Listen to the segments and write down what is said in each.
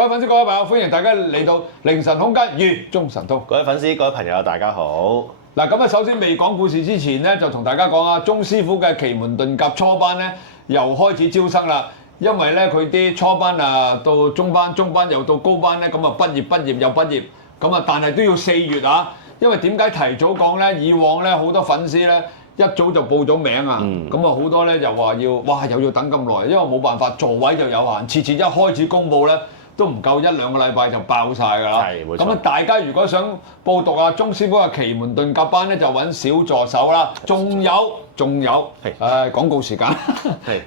各位粉絲、各位朋友，歡迎大家嚟到凌晨空間與中神通。各位粉絲、各位朋友，大家好。嗱，咁啊，首先未講故事之前咧，就同大家講啊，鐘師傅嘅奇門遁甲初班咧又開始招生啦。因為咧佢啲初班啊到中班，中班又到高班咧，咁啊畢業又畢業，咁啊但係都要4月啊。因為點解提早講咧？以往咧好多粉絲咧一早就報咗名啊，咁啊好多咧就話又要等咁耐，因為冇辦法座位就有限，次一開始公佈咧。都唔夠1-2個禮拜就爆晒㗎啦。係，冇錯。咁啊，大家如果想報讀啊鐘師傅嘅奇門遁甲班咧，就揾小助手啦。仲有，廣告時間，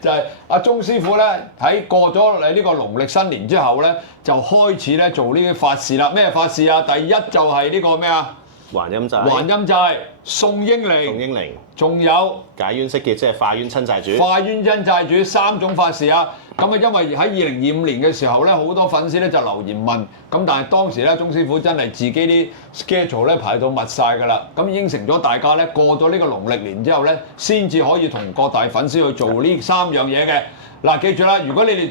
就係阿鐘師傅咧喺過咗你呢個農曆新年之後咧，就開始咧做呢啲法事啦。咩法事啊？第一就係呢個咩啊？還陰債。還陰債、送英靈。送英靈。仲有解冤釋結，即係化冤親債主。化冤親債主3種法事啊！咁啊，因為喺2025年嘅時候咧，好多粉絲咧就留言問，咁但係當時咧，鐘師傅真係自己啲 schedule 咧排到密晒㗎啦。咁應承咗大家咧，過咗呢個農曆年之後咧，先至可以同各大粉絲去做呢3樣嘢嘅。嗱，記住啦，如果你哋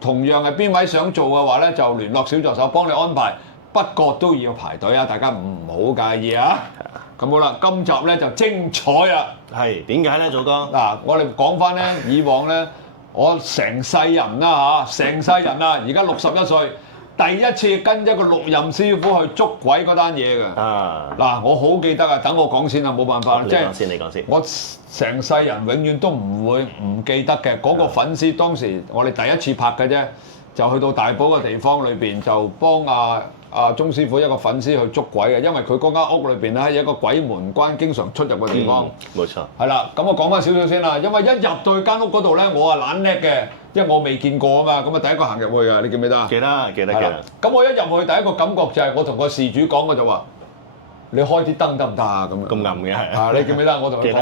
同樣係邊位想做嘅話咧，就聯絡小助手幫你安排，不過都要排隊啊！大家唔好介意啊！咁好啦，今集咧就精彩啦。係點解咧，祖哥？嗱，我哋講翻咧，以往咧。我成世人啦嚇，成世人啦，而家61歲，第一次跟一個6壬師傅去捉鬼嗰單嘢㗎。嗱，我好記得啊，等我講先啦，冇辦法。你講先，你講先。我成世人永遠都唔會唔記得嘅。嗰個粉絲當時我哋第一次拍嘅啫，就去到大埔嘅地方裏邊，就幫鐘師傅一個粉絲去捉鬼嘅，因為佢嗰間屋裏邊咧有一個鬼門關，經常出入嘅地方。冇錯。係啦，咁我講翻少少先啦，因為一入到去間屋嗰度咧，我係懶叻嘅，因為我未見過啊嘛，咁啊第一個行入去㗎，你記唔記得啊？記得。咁我一入去第一個感覺就係我同個事主講，我就話：你開啲燈得唔得啊？咁暗嘅係。你記唔記得？我同佢講，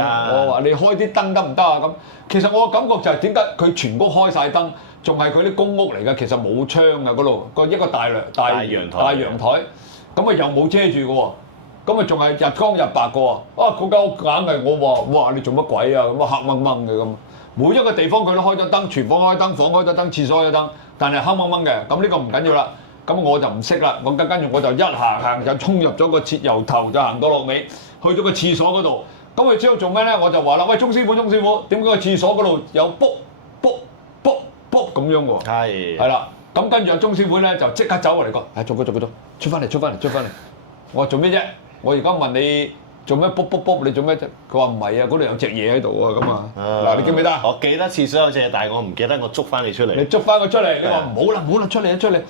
我話你開啲燈得唔得啊？咁其實我嘅感覺就係點解佢全屋開晒燈？仲係佢啲公屋嚟㗎，其實冇窗㗎嗰度，一個大陽台，咁啊又冇遮住㗎喎，咁啊仲係日光日白㗎喎，嗰間屋硬係我話，哇你做乜鬼啊？咁啊黑掹掹嘅咁，每一個地方佢都開咗燈，廚房開燈，房開咗燈，廁所開咗燈，但係黑掹掹嘅，咁呢個唔緊要啦，咁我就唔識啦，我跟住我就一行就衝入咗個由頭就行到落尾，去咗個廁所嗰度，咁佢知道做咩咧？我就話啦，喂鐘師傅，點解個廁所嗰度有卜咁樣喎？係啦，咁跟住阿鐘師傅咧就即刻走過嚟講：做乜？出翻嚟！我話做咩啫？我而家問你做咩卜？你做咩啫？佢話唔係啊，嗰度有隻嘢喺度啊，咁啊。嗱，你記唔記得？我記得廁所有隻，但係我唔記得我捉翻你出嚟。你捉翻佢出嚟，你話唔好啦，出嚟！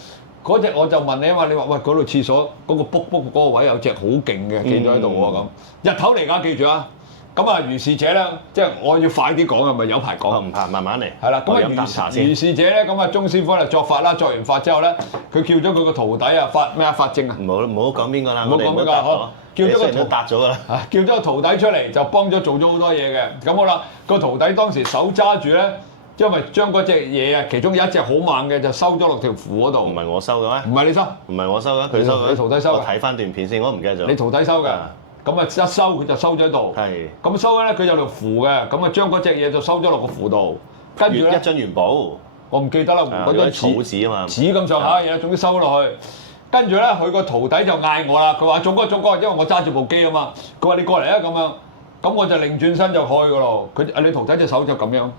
嗰隻我就問你啊嘛，你話喂嗰度廁所嗰個卜嗰個位有隻好勁嘅企咗喺度喎咁。日頭嚟㗎，記住啊！咁啊，如是者咧，即係我要快啲講，係咪有排講？唔怕，慢慢嚟。係啦，咁啊，如是者咧，咁啊，鐘師傅就作法啦，作完法之後咧，佢叫咗佢個徒弟啊，法正啊，唔好講邊個啦，唔好講邊個，好，叫咗個徒弟答咗㗎啦，叫咗個徒弟出嚟，就幫咗做咗好多嘢嘅。咁好啦，個徒弟當時手揸住咧，因為將嗰隻嘢啊，其中有一隻好猛嘅，就收咗落條符嗰度。唔係我收嘅咩？唔係你收？唔係我收嘅，佢收嘅。你徒弟收？我睇翻段片先，我唔記得咗。你徒弟收㗎？咁啊一收佢就收咗喺度，咁收咧佢有條符嘅，咁啊將嗰隻嘢就收咗落個符度，跟住咧一張元寶，我唔記得啦，嗰張草紙啊嘛，紙咁上下嘢，總之收落去，跟住咧佢個徒弟就嗌我啦，佢話做哥，因為我揸住部機啊嘛，佢話你過嚟啊咁樣，咁我就擰轉身就開㗎咯，你徒弟隻手就咁樣，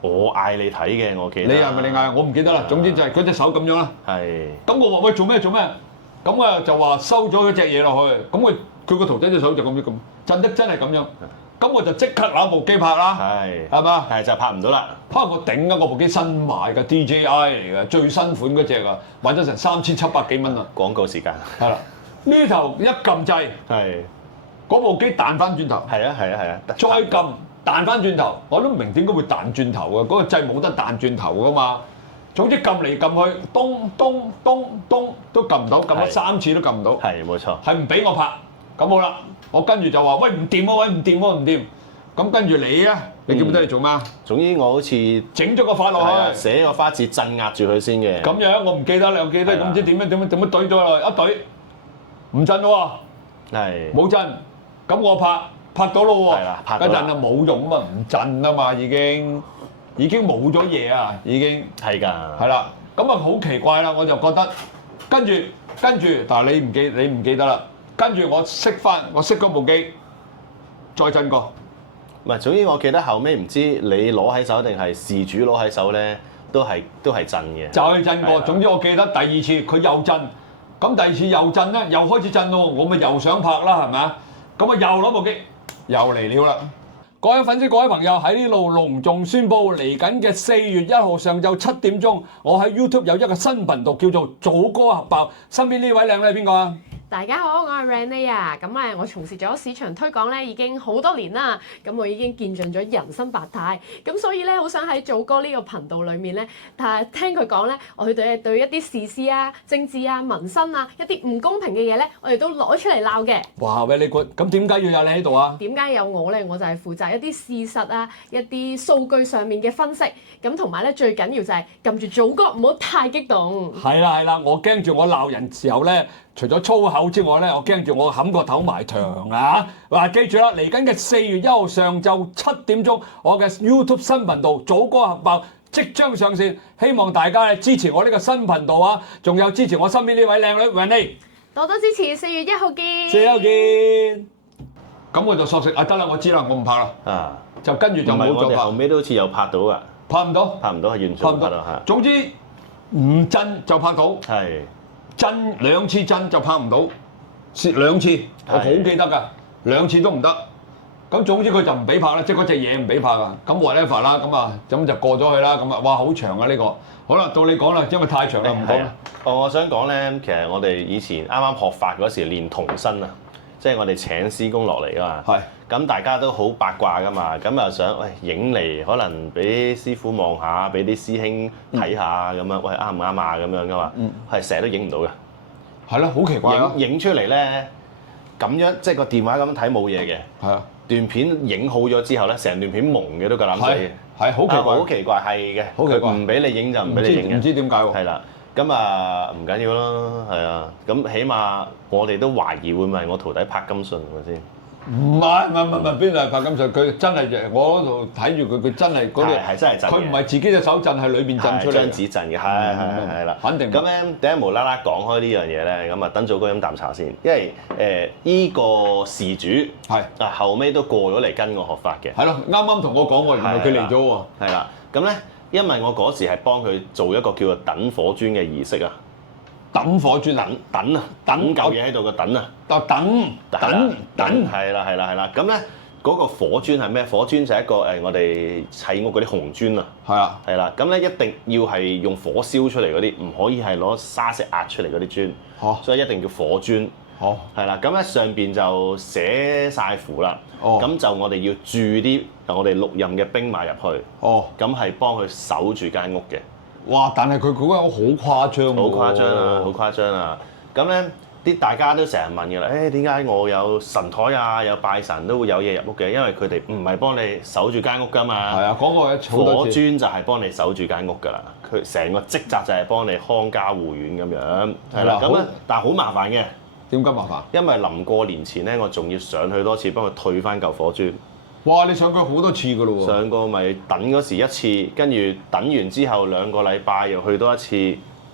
我嗌你睇嘅，我記得。你係咪你嗌？我唔記得啦，總之就係嗰隻手咁樣啦。係。咁我話喂做咩？咁啊就話收咗嗰隻嘢落去，咁佢個徒弟隻手就咁震得真係咁樣，咁我就即刻攞部機拍啦，係嘛？係就拍唔到啦。我頂啊！嗰部機新買嘅 DJI 嚟嘅，最新款嗰隻啊，買咗成3700幾蚊啊！廣告時間。係啦，呢頭一撳掣，嗰部機彈翻轉頭。係啊。再撳彈翻轉頭，我都唔明點解會彈轉頭嘅，嗰個掣冇得彈轉頭噶嘛。總之撳嚟撳去，咚都撳唔到，撳咗3次都撳唔到。係冇錯。係唔俾我拍。咁好啦，我跟住就話：喂唔掂喎，唔掂。咁跟住你啊，你記唔記得你做咩？總之我好似整咗個法落去，寫個花字鎮壓住佢先嘅。咁樣我唔記得啦，我記得咁唔知點樣懟咗落去，一懟唔震喎，冇震。咁我拍到咯喎，一陣啊冇用啊嘛，唔震啊嘛已經冇咗嘢啊，已經係㗎。係啦，咁啊好奇怪啦，我就覺得跟住，但係你唔記得啦。跟住我熄嗰部機，再震過。唔係，總之我記得後尾唔知你攞喺手定係事主攞喺手咧，都係震嘅。就係震過。總之我記得第二次佢又震，咁第二次又震咧，又開始震咯，我咪又想拍啦，係咪啊？咁啊又攞部機，又嚟料啦。各位粉絲、各位朋友喺呢度隆重宣佈，嚟緊嘅4月1號上晝7點鐘，我喺 YouTube 有一個新頻道叫做祖哥核爆。身邊呢位靚女係邊個啊？大家好，我係 Renee 啊，咁我從事咗市場推廣咧已經好多年啦，咁我已經見盡咗人生百態，咁所以咧好想喺祖哥呢個頻道裏面咧，但係聽佢講咧，我哋對一啲時事啊、政治啊、民生啊一啲唔公平嘅嘢咧，我哋都攞出嚟鬧嘅。哇，very good！咁點解要有你喺度啊？點解有我咧？我就係負責一啲事實啊、一啲數據上面嘅分析，咁同埋咧最緊要就係撳住祖哥唔好太激動。係啦，我驚住我鬧人時候咧。除咗粗口之外咧，我驚住我冚個頭埋牆啊！嗱，記住啦，嚟緊嘅4月1號上晝7點鐘，我嘅 YouTube 新頻道祖哥核爆即將上線，希望大家咧支持我呢個新頻道啊！仲有支持我身邊呢位靚女 Renee， 多多支持，4月1號見。4月1號見。咁我就索性得啦，我知啦，我唔拍啦。啊，就跟住就冇再拍。後尾都好似有拍到㗎。拍唔到，係完全拍到係。總之唔震就拍到。係。震2次震就拍唔到，蝕2次，我好記得㗎，2次都唔得。咁總之佢就唔俾拍啦，即係嗰隻嘢唔俾拍㗎。咁 whatever 啦，咁就過咗去啦。咁啊，哇，好長啊呢個。好啦，到你講啦，因為太長啦，唔講啦。我想講咧，其實我哋以前啱啱學法嗰時練童身啊，即係我哋請師公落嚟㗎嘛。係。咁大家都好八卦㗎嘛，咁又想影嚟，可能俾師傅望下，俾啲師兄睇下咁樣，喂啱唔啱啊咁樣㗎嘛。係成日都影唔到嘅。係咯，好奇怪咯。影出嚟咧，咁樣即係個電話咁樣睇冇嘢嘅。係啊。段片影好咗之後咧，成段片蒙嘅都夠膽死嘅。係好奇怪。好奇怪係嘅。好奇怪。唔俾你影就唔俾你影嘅。唔知點解喎。係啦。咁啊唔緊要咯，係啊。咁起碼我哋都懷疑會唔係我徒弟拍金信係咪先？唔係，邊度係拍金信？佢真係我嗰度睇住佢真係嗰啲係真係震嘅。佢唔係自己隻手震，係裏邊震出嚟。張紙震嘅，係啦。肯定。咁咧，第一無啦啦講開呢樣嘢咧，咁啊等祖哥飲啖茶先，因為依個事主係後尾都過咗嚟跟我學法嘅。係咯，啱啱同我講喎，原來佢嚟咗喎。係啦，咁咧，因為我嗰時係幫佢做一個叫做等火磚嘅儀式啊。等火磚等啊，等嚿嘢喺度個等啊，等係啦，咁咧嗰個火磚係咩？火磚就係一個我哋砌屋嗰啲紅磚啊，係啦，咁咧一定要係用火燒出嚟嗰啲，唔可以係攞沙石壓出嚟嗰啲磚，所以一定叫火磚。係啦，咁咧上邊就寫晒符啦，咁就我哋要駐啲我哋錄任嘅兵馬入去，咁係幫佢守住間屋嘅。哇！但係佢嗰間屋好誇張喎，好誇張啊，好誇張啊！咁咧啲大家都成日問㗎啦，點解我有神台啊，有拜神都會有嘢入屋嘅？因為佢哋唔係幫你守住間屋㗎嘛。係啊，講過一次。火磚就係幫你守住間屋㗎啦，佢成個職責就係幫你看家護院咁樣。係啦，咁咧但係好麻煩嘅。點解麻煩？因為臨過年前咧，我仲要上去多次幫佢退翻嚿火磚。哇！你上過好多次㗎咯喎！上過咪等嗰時一次，跟住等完之後2個禮拜又去多一次。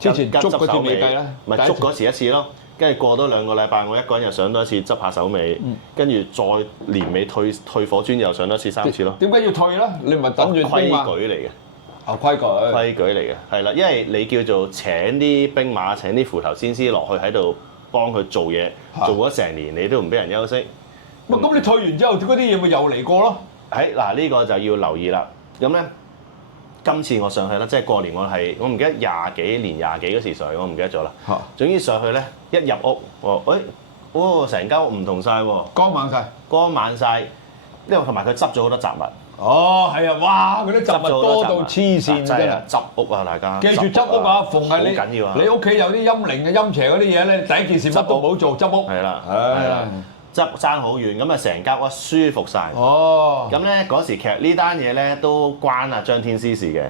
之前捉嗰次未計啦，咪捉嗰時一次咯。跟住過多2個禮拜，我一個人又上多一次執下手尾，跟住再年尾退火磚又上多一次3次咯。點解要退咧？你唔係等住規矩嚟嘅。規矩嚟嘅，係啦，因為你叫做請啲兵馬、請啲符頭先師落去喺度幫佢做嘢，做咗成年你都唔俾人休息。咁你退完之後，嗰啲嘢咪又嚟過咯？嗱，呢個就要留意啦。咁咧，今次我上去啦，即係過年我唔記得年廿幾嗰時上去，我唔記得咗啦。總之上去咧，一入屋，成間屋唔同晒喎，光猛晒，因為同埋佢執咗好多雜物。哦，係啊，哇！嗰啲雜物多到黐線真係。執屋啊，大家記住執屋啊！逢係你緊要啊！你屋企有啲陰靈嘅陰邪嗰啲嘢咧，第一件事乜都唔好做，執屋。係啦，係啦。爭好遠，咁啊成間屋舒服晒。哦，咁咧嗰時其實呢單嘢咧都關阿張天師事嘅。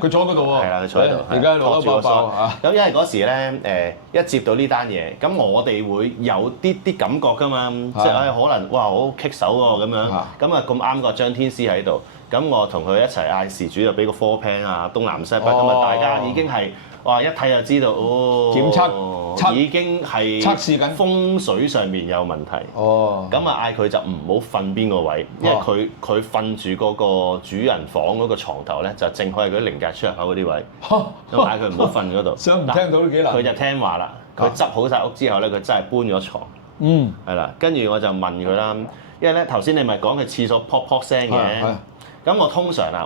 佢坐喺嗰度喎。係啦，佢坐喺度。而家攞住個鎖啊。咁因為嗰時咧一接到呢單嘢，咁我哋會有啲感覺㗎嘛，即係可能哇好棘手喎咁樣。咁啊咁啱個張天師喺度，咁我同佢一齊嗌事主就俾個 floor plan 啊，東南西北咁啊，大家已經係哇！一睇就知道哦，檢測已經係測試緊風水上面有問題。哦，咁啊嗌佢就唔好瞓邊個位，因為佢瞓住嗰個主人房嗰個床頭咧，就正好係嗰啲靈界出入口嗰啲位。咁嗌佢唔好瞓嗰度。想唔聽到都幾難。佢就聽話啦。佢執好晒屋之後咧，佢真係搬咗床。嗯。係啦，跟住我就問佢啦，因為咧頭先你咪講佢廁所噗噗聲嘅。咁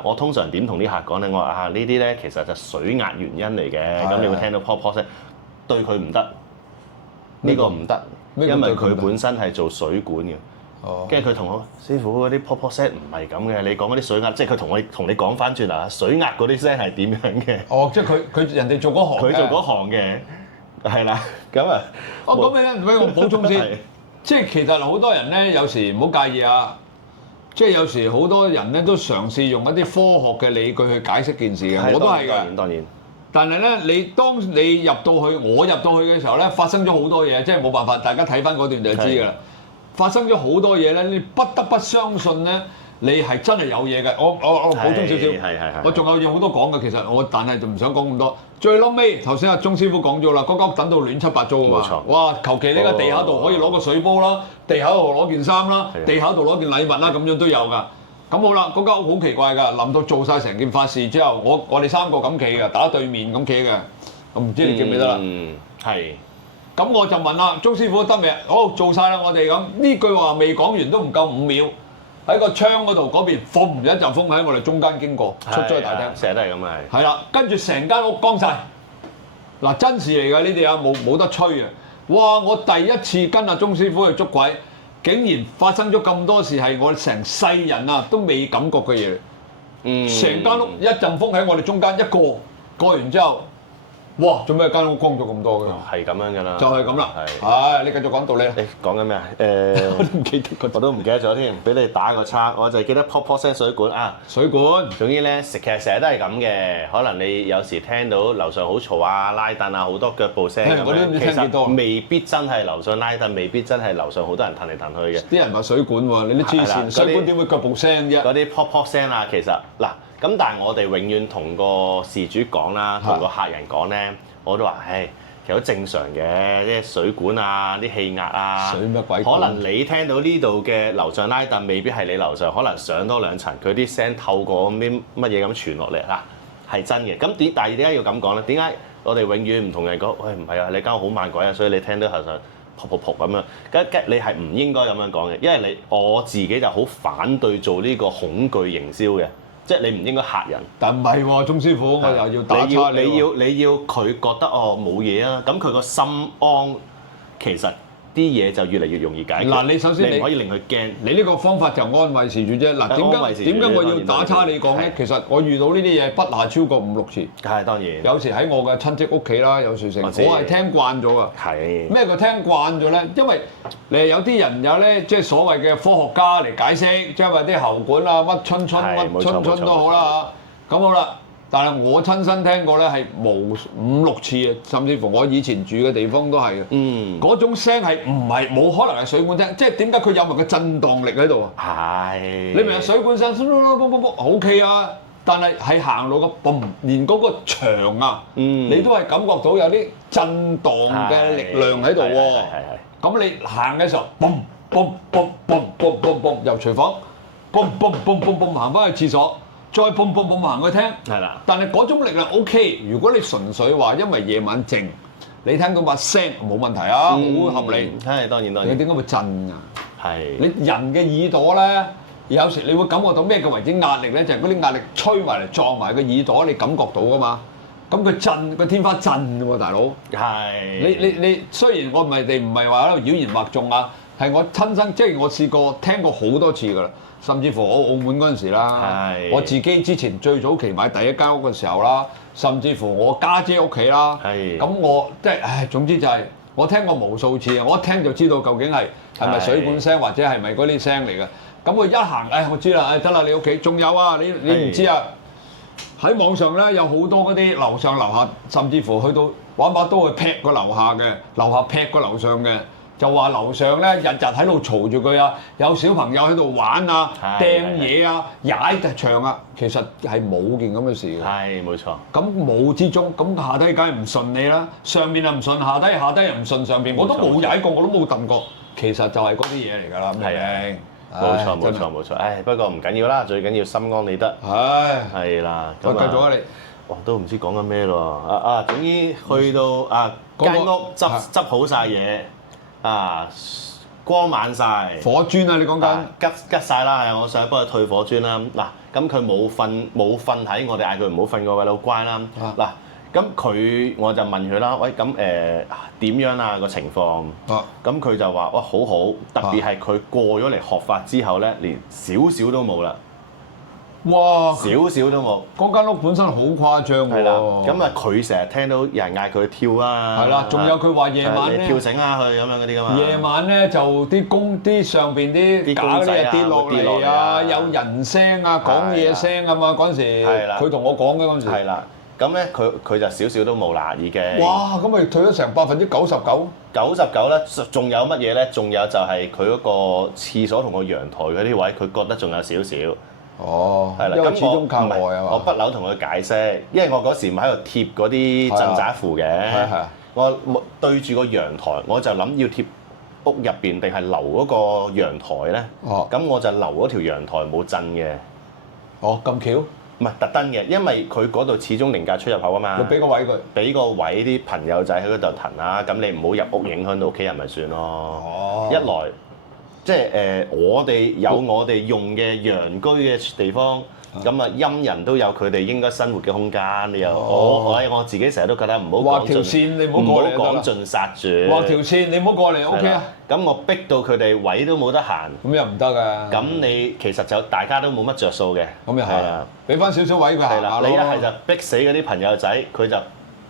我通常點同啲客講咧？我話啊呢啲咧其實就水壓原因嚟嘅，咁你會聽到噗噗聲，對佢唔得，呢個唔得，因為佢本身係做水管嘅。哦。跟住佢同我師傅嗰啲噗噗聲唔係咁嘅，你講嗰啲水壓，即係佢同你講翻轉啦，水壓嗰啲聲係點樣嘅？哦，即係佢人哋做嗰行嘅。佢做嗰行嘅，係啦，咁啊。哦，咁你咧，唔俾我補充先，即係其實好多人咧，有時唔好介意啊。即係有時好多人咧都嘗試用一啲科學嘅理據去解釋件事嘅，我都係㗎。當然。但係咧，當你入到去，我入到去嘅時候咧，發生咗好多嘢，即係冇辦法，大家睇翻嗰段就知㗎啦。發生咗好多嘢咧，你不得不相信咧，你係真係有嘢嘅。我補充少少，我仲有嘢好多講嘅，其實但係就唔想講咁多。最撈尾頭先阿鐘師傅講咗啦，嗰間屋等到亂七八糟啊嘛。冇錯。哇！求其呢個地下度可以攞個水煲啦，地下度攞件衫啦，地下度攞件禮物啦，咁樣都有㗎。咁好啦，嗰間屋好奇怪㗎，臨到做晒成件法事之後，我哋三個咁企嘅，打對面咁企嘅，我唔知你記唔記得啦。係。咁我就問啦，鐘師傅得未？好，做晒啦，我哋咁呢句話未講完都唔夠5秒，喺個窗嗰度嗰邊，一陣風喺我哋中間經過，出咗去大廳。成日都係咁啊，係啦，跟住成間屋光晒。嗱，真事嚟㗎呢啲啊，冇得吹啊！哇，我第一次跟阿鐘師傅去捉鬼，竟然發生咗咁多事，係我成世人啊都未感覺嘅嘢。成間屋一陣風喺我哋中間一過完之後。哇！做咩間屋光咗咁多嘅？係咁樣㗎啦，就係咁啦。係，你繼續講道理。你講緊咩啊？我都唔記得，我都唔記得咗添。俾你打個叉，我就記得噗噗聲水管啊。水管。總之咧，其實成日都係咁嘅。可能你有時聽到樓上好嘈啊、拉凳啊、好多腳步聲咁樣，其實未必真係樓上拉凳，未必真係樓上好多人騰嚟騰去嘅。啲人話水管喎，你都黐線，水管點會腳步聲啫？嗰啲噗噗聲啊，其實嗱。咁但係我哋永遠同個事主講啦，同個客人講咧，我都話，其實好正常嘅，啲水管啊、啲氣壓啊，水乜鬼？可能你聽到呢度嘅樓上拉凳，未必係你樓上，可能上多2層，佢啲聲透過啲乜嘢咁傳落嚟啦，係真嘅。咁但係點解要咁講咧？點解我哋永遠唔同人講？喂，唔係啊，你間屋好猛鬼啊，所以你聽到樓上噗噗噗咁樣。你係唔應該咁樣講嘅，因為我自己就好反對做呢個恐懼營銷嘅。即係你唔應該嚇人，但唔係喎，鐘師傅，我又要打叉你要佢覺得冇嘢啊，咁佢個心安，其實啲嘢就越嚟越容易解決。嗱，你首先你唔可以令佢驚，你呢個方法就安慰事主啫。嗱，點解我要打叉你講咧？其實我遇到呢啲嘢不下超過5-6次。係當然。有時喺我嘅親戚屋企啦，有時成我係聽慣咗㗎。係。咩叫聽慣咗咧？因為你有啲人有咧，即係所謂嘅科學家嚟解釋，即係話啲喉管啊，乜春都好啦嚇。咁好啦。但係我親身聽過咧，係無5-6次啊，甚至乎我以前住嘅地方都係嘅。嗰種聲係冇可能係水管聲，即係點解佢有埋個震盪力喺度啊？係。你明係水管聲，OK 啊，但係行路個嘣，連嗰個牆啊，你都係感覺到有啲震盪嘅力量喺度喎。係。咁你行嘅時候，嘣嘣嘣嘣嘣嘣嘣，由廚房嘣嘣嘣嘣嘣行翻去廁所。再砰砰砰行去聽，係啦。但係嗰種力量 OK，如果你純粹話因為夜晚靜，你聽到把聲冇問題啊，好合理。係當然。你點解會震啊？係。你人嘅耳朵咧，有時你會感覺到咩叫為之壓力咧？就係嗰啲壓力吹埋嚟撞埋個耳朵，你感覺到噶嘛？咁佢震個天花震喎，大佬。係。你雖然我唔係話喺度妖言惑眾啊，係我親身即係我試過聽過好多次㗎啦。甚至乎我澳門嗰陣時啦，我自己之前最早期買第一間屋嘅時候啦，甚至乎我家姐屋企啦，咁我即係總之就係我聽過無數次啊！我一聽就知道究竟係咪水管聲或者係咪嗰啲聲嚟嘅。咁佢一行，我知啦，得啦，你屋企仲有啊？你唔知啊？喺網上咧有好多嗰啲樓上樓下，甚至乎去到玩把刀去劈個樓下嘅，樓下劈個樓上嘅。就話樓上咧日日喺度嘈住佢啊，有小朋友喺度玩啊、掟嘢啊、踩牆啊，其實係冇件咁嘅事嘅。係冇錯。咁冇之中，咁下低梗係唔順你啦，上面又唔順下低，下低又唔順上邊，我都冇踩過，我都冇揼過，其實就係嗰啲嘢嚟㗎啦，明唔明？冇錯。唉，不過唔緊要啦，最緊要心安理得。係啦。咁繼續啊你。哇，都唔知講緊咩咯。總之去到間屋執好晒嘢，光猛晒。火磚啊！你講緊吉晒啦，我想幫佢退火磚啦。嗱，咁佢冇瞓喺我哋嗌佢唔好瞓個位，好乖啦。嗱，咁我就問佢啦，喂，咁點樣啊個情況？咁佢就話：哇，好好，特別係佢過咗嚟學法之後咧，連少少都冇啦。哇！少少都冇。嗰間屋本身好誇張喎。係啦。咁佢成日聽到有人嗌佢跳啊。係啦，仲有佢話夜晚咧跳繩啊，去咁樣嗰啲㗎嘛。夜晚咧就啲上邊啲假嗰啲跌落嚟啊，有人聲啊，講嘢聲啊嘛，嗰陣時佢同我講嘅嗰陣時。係啦。咁咧佢就少少都冇啦，已經。哇！咁咪退咗成99%。99%咧，仲有乜嘢咧？仲有就係佢嗰個廁所同個陽台嗰啲位，佢覺得仲有少少。係啦，因為始終靠外啊嘛。我不嬲同佢解釋，因為我嗰時咪喺度貼嗰啲鎮宅符嘅。我對住個陽台，我就諗要貼屋入邊定係留嗰個陽台咧。咁我就留嗰條陽台冇震嘅。咁巧？唔係特登嘅，因為佢嗰度始終靈界出入口啊嘛。你俾個位佢，俾個位啲朋友仔喺嗰度騰啦，咁你唔好入屋影響到屋企人咪算咯。一來即係我哋有我哋用嘅陽居嘅地方，咁陰人都有佢哋應該生活嘅空間。你又我自己成日都覺得唔好畫條線，你唔好過嚟講盡殺住。畫條線，你唔好過嚟 OK 啊。咁我逼到佢哋位都冇得行，咁又唔得㗎。咁你其實就大家都冇乜着數嘅。咁又係啊，俾翻少少位佢行下咯。你一係就逼死嗰啲朋友仔，佢就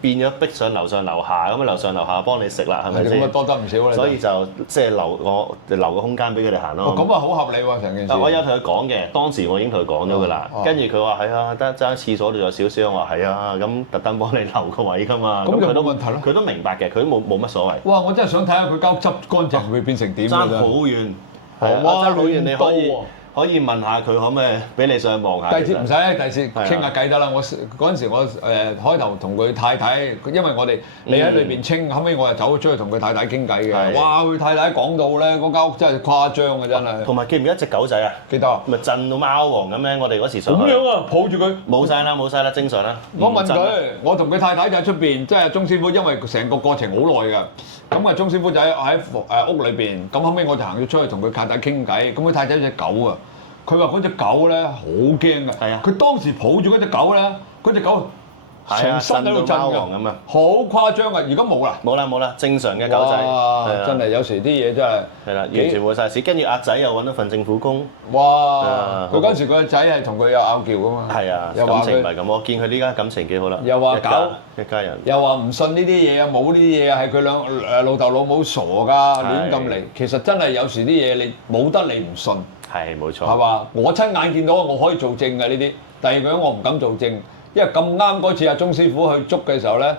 變咗逼上樓上樓下，咁樓上樓下幫你食啦，係咪先？咁啊多得唔少啦。所以就即係留個空間俾佢哋行咯。咁啊好合理喎成件事。但我有同佢講嘅，當時我已經同佢講咗㗎啦。跟住佢話係啊，得爭廁所度有少少，我話係啊，咁特登幫你留個位㗎嘛。咁佢都冇問題咯。佢都明白嘅，佢都冇乜所謂。哇！我真係想睇下佢間屋執乾淨會變成點㗎。爭好遠，爭好遠，你可以問下佢可唔可以俾你上望下。第次唔使，第次傾下偈得啦。我嗰陣時我開頭同佢太太，因為我哋你喺裏邊清，後尾我又走咗出去同佢太太傾偈嘅。哇！佢太太講到咧，嗰間屋真係誇張嘅真係。同埋記唔記得隻狗仔啊？記得。咪震到貓王咁樣，我哋嗰時上去。咁樣啊，抱住佢。冇晒啦，正常啦。我問佢，我同佢太太就喺出邊，即係鐘師傅，因為成個過程好耐㗎。咁啊，鐘師傅就喺屋裏邊，咁後尾我就行咗出去同佢太太傾偈。咁佢太太有隻狗啊。佢話嗰隻狗咧好驚㗎，佢當時抱住嗰隻狗咧，嗰隻狗成身喺度震㗎，好誇張啊！而家冇啦，冇啦，正常嘅狗仔，真係有時啲嘢真係係啦，完全冇晒事。跟住阿仔又揾到份政府工，哇！佢嗰陣時個仔係同佢有拗撬㗎嘛，係啊，感情唔係咁，我見佢呢家感情幾好啦，又話狗一家人，又話唔信呢啲嘢啊，冇呢啲嘢啊，係佢老豆老母傻㗎，亂咁嚟。其實真係有時啲嘢你冇得你唔信。係冇錯，係嘛？我親眼見到，我可以做證嘅呢啲。第二個我唔敢做證，因為咁啱嗰次阿鐘師傅去捉嘅時候咧，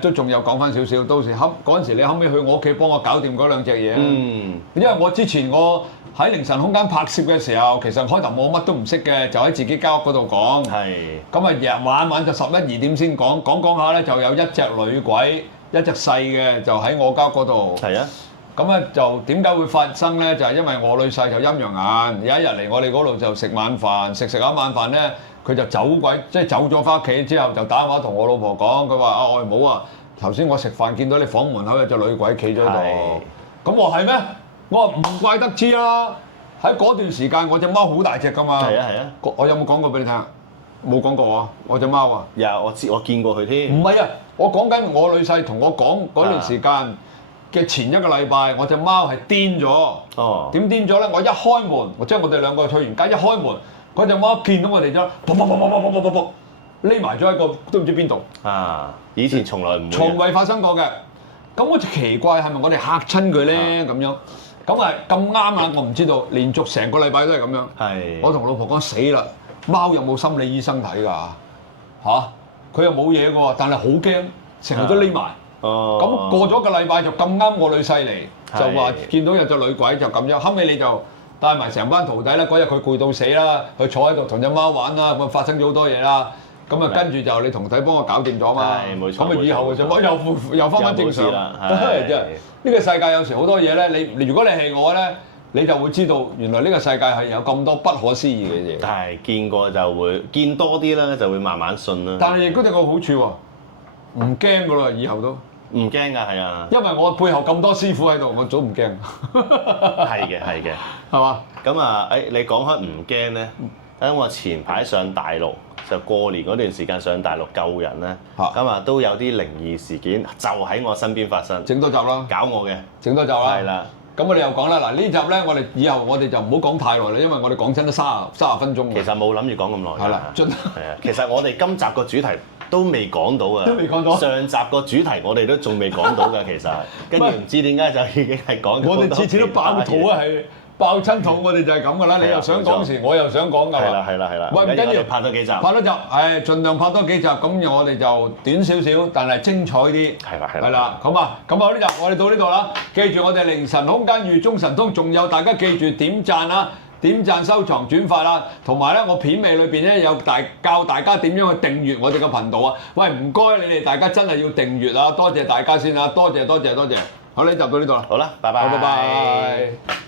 都仲有講翻少少。到時嗰陣時你後尾去我屋企幫我搞掂嗰兩隻嘢。因為我之前我喺凌晨空間拍攝嘅時候，其實開頭我乜都唔識嘅，就喺自己間屋嗰度講。咁啊，日晚就11、2點先講下咧，就有一隻女鬼，一隻細嘅就喺我間屋嗰度。係啊。咁咧就點解會發生咧？就係因為我女婿就陰陽眼，有一日嚟我哋嗰度就食晚飯，食下晚飯咧，佢就走咗翻屋企之後就打電話同我老婆講，佢話外母啊，頭先我食飯見到你房門口有隻女鬼企咗喺度。咁我係咩？我話唔怪得知啦。喺嗰段時間我隻貓好大隻㗎嘛。係啊。我有冇講過俾你聽啊？冇講過啊！我隻貓啊。有，我見過佢添。唔係啊，我講緊我女婿同我講嗰段時間嘅前一個禮拜，我隻貓係癲咗。點癲咗咧？我一開門，即係我哋兩個去完街，一開門，嗰隻貓見到我哋咗，匿埋咗喺個都唔知邊度。以前從來唔會，從未發生過嘅。咁我就奇怪係咪我哋嚇親佢咧咁樣？咁啊咁啱啊！我唔知道，連續成個禮拜都係咁樣。我同老婆講死啦，貓有冇心理醫生睇㗎？佢又冇嘢㗎喎，但係好驚，成日都匿埋。咁過咗個禮拜就咁啱我女婿嚟，就話見到有隻女鬼就咁樣，後尾你就帶埋成班徒弟啦，嗰日佢攰到死啦，佢坐喺度同隻貓玩啦，咁啊發生咗好多嘢啦。咁啊，跟住就你徒弟幫我搞掂咗嘛，咁啊以後就又翻返正常啦。真係呢個世界有時好多嘢咧，你如果你係我咧，你就會知道原來呢個世界係有咁多不可思議嘅嘢。但係見過就會見多啲啦，就會慢慢信啦。但係亦都有個好處喎，唔驚噶啦，以後都唔驚㗎，係啊。因為我背後咁多師傅喺度，我早唔驚。係嘅，係嘅，係嘛？咁啊，你講開唔驚咧？因為我前排上大陸，就過年嗰段時間上大陸救人咧，咁啊都有啲靈異事件就喺我身邊發生。整多集啦，搞我嘅，整多集啦。係啦。咁我哋又講啦，嗱呢集咧，我哋以後我哋就唔好講太耐啦，因為我哋講真都30分鐘。其實冇諗住講咁耐。係啦，係啊，其實我哋今集個主題都未講到啊，都未講到。上集個主題我哋都仲未講到㗎，其實。跟住唔知點解就已經係講。我哋次次都爆肚啊，係。爆親肚，我哋就係咁噶啦！你又想講時，我又想講㗎嘛。係啦。喂，唔緊要，拍多幾集。拍多集，係盡量拍多幾集，咁我哋就短少少，但係精彩啲。係啦。好嘛，咁啊呢集我哋到呢度啦。記住我哋凌晨空間與中神通，仲有大家記住點讚啦、點讚、收藏、轉發啦，同埋咧我片尾裏邊咧有教大家點樣去訂閱我哋嘅頻道啊！喂，唔該你哋大家真係要訂閱啊！多謝大家先啦，多謝。好，呢集到呢度啦。好啦，拜拜。好，拜拜。